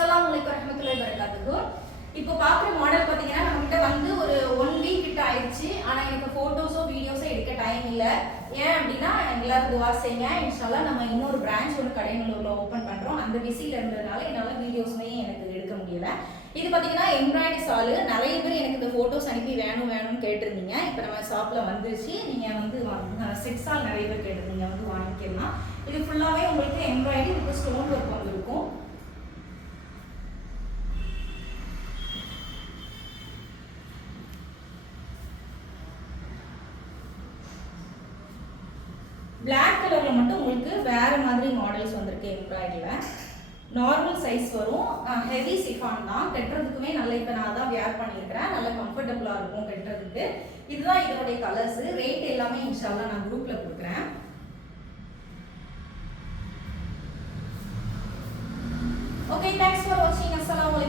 அஸ்ஸலாமுஅலைக்கும் வரஹ்மத்துல்லாஹி வபரகாத்துஹு. இப்போ பார்க்குற மாடல் பார்த்தீங்கன்னா நம்மகிட்ட வந்து ஒரு 1 வீக் கிட்ட ஆயிடுச்சு. ஆனால் எனக்கு ஃபோட்டோஸோ வீடியோஸோ எடுக்க டைம் இல்லை. ஏன் அப்படின்னா எல்லாரும் துவா செய்யுங்க. இன்ஷால்லா நம்ம இன்னொரு பிரான்ச் ஒன்று கடையநல்லூரில் ஓப்பன் பண்ணுறோம். அந்த பிஸியில் இருந்ததுனால என்னால் வீடியோஸுமே எனக்கு எடுக்க முடியல. இது பார்த்தீங்கன்னா எம்ப்ராய்டரி சாலு. நிறைய பேர் எனக்கு இந்த ஃபோட்டோஸ் அனுப்பி வேணும்னு கேட்டிருந்தீங்க. இப்போ நம்ம ஷாப்பில் வந்துருச்சு. நீங்கள் வந்து செட் சால் நிறைய பேர் கேட்டிருந்தீங்க, வந்து வாங்கிக்கலாம். இது ஃபுல்லாகவே உங்களுக்கு எம்ப்ராய்டரி இதுக்கு ஸ்டோன் ஒர்க் வந்துருக்கும். பிளாக் கலரில் மட்டும் உங்களுக்கு வேறு மாதிரி மாடல்ஸ் வந்திருக்கு. எம்ப்ராய்டரியில் நார்மல் சைஸ் வரும். ஹெவி சிஃபான் தான், கட்டுறதுக்குமே நல்ல, இப்போ நான் தான் வியர் பண்ணியிருக்கிறேன், நல்ல கம்ஃபர்டபுளாக இருக்கும் கட்டுறதுக்கு. இதுதான் இதனுடைய கலர்ஸு. ரேட் எல்லாமே இன்ஷால்லா நான் குரூப்பில் கொடுக்குறேன். ஓகே, தேங்க்ஸ் ஃபார் வாட்சிங். அஸ்ஸலாமு